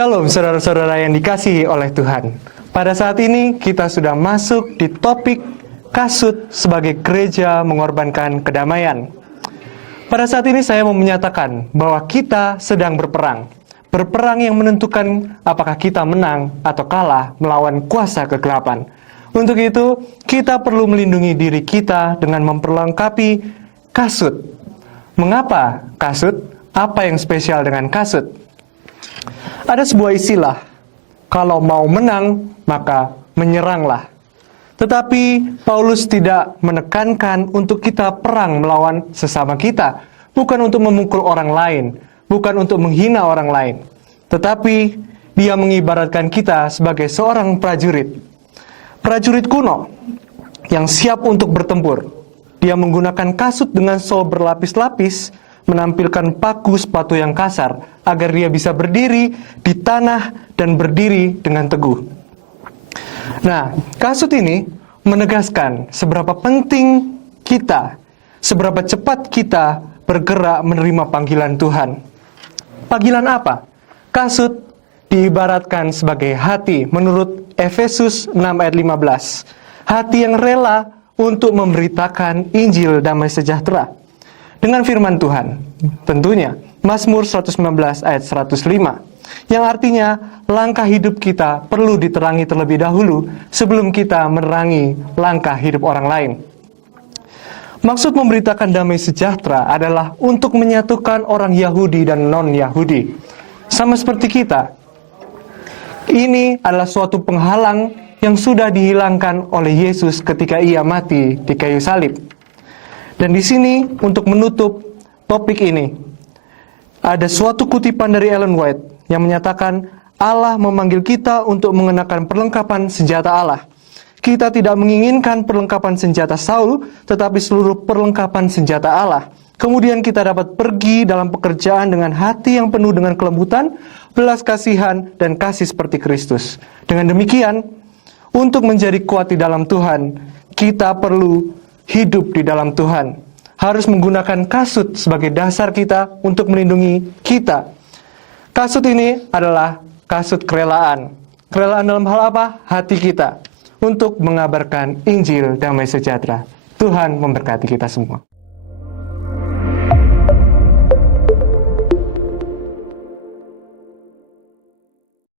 Shalom saudara-saudara yang dikasihi oleh Tuhan. Pada saat ini kita sudah masuk di topik kasut sebagai gereja mengorbankan kedamaian. Pada saat ini saya mau menyatakan bahwa kita sedang berperang. Berperang yang menentukan apakah kita menang atau kalah melawan kuasa kegelapan. Untuk itu, kita perlu melindungi diri kita dengan memperlengkapi kasut. Mengapa kasut? Apa yang spesial dengan kasut? Ada sebuah istilah, kalau mau menang, maka menyeranglah. Tetapi Paulus tidak menekankan untuk kita perang melawan sesama kita. Bukan untuk memukul orang lain, bukan untuk menghina orang lain. Tetapi dia mengibaratkan kita sebagai seorang prajurit. Prajurit kuno yang siap untuk bertempur. Dia menggunakan kasut dengan sol berlapis-lapis, menampilkan paku sepatu yang kasar, agar dia bisa berdiri di tanah dan berdiri dengan teguh. Nah, kasut ini menegaskan seberapa penting kita, seberapa cepat kita bergerak menerima panggilan Tuhan. Panggilan apa? Kasut diibaratkan sebagai hati menurut Efesus 6 ayat 15. Hati yang rela untuk memberitakan Injil damai sejahtera. Dengan firman Tuhan, tentunya Mazmur 119 ayat 105, yang artinya langkah hidup kita perlu diterangi terlebih dahulu sebelum kita menerangi langkah hidup orang lain. Maksud memberitakan damai sejahtera adalah untuk menyatukan orang Yahudi dan non-Yahudi. Sama seperti kita, ini adalah suatu penghalang yang sudah dihilangkan oleh Yesus ketika ia mati di kayu salib. Dan di sini untuk menutup topik ini, ada suatu kutipan dari Ellen White yang menyatakan Allah memanggil kita untuk mengenakan perlengkapan senjata Allah. Kita tidak menginginkan perlengkapan senjata Saul, tetapi seluruh perlengkapan senjata Allah. Kemudian kita dapat pergi dalam pekerjaan dengan hati yang penuh dengan kelembutan, belas kasihan, dan kasih seperti Kristus. Dengan demikian, untuk menjadi kuat di dalam Tuhan, kita perlu hidup di dalam Tuhan. Harus menggunakan kasut sebagai dasar kita untuk melindungi kita. Kasut ini adalah kasut kerelaan. Kerelaan dalam hal apa? Hati kita. Untuk mengabarkan Injil damai sejahtera. Tuhan memberkati kita semua.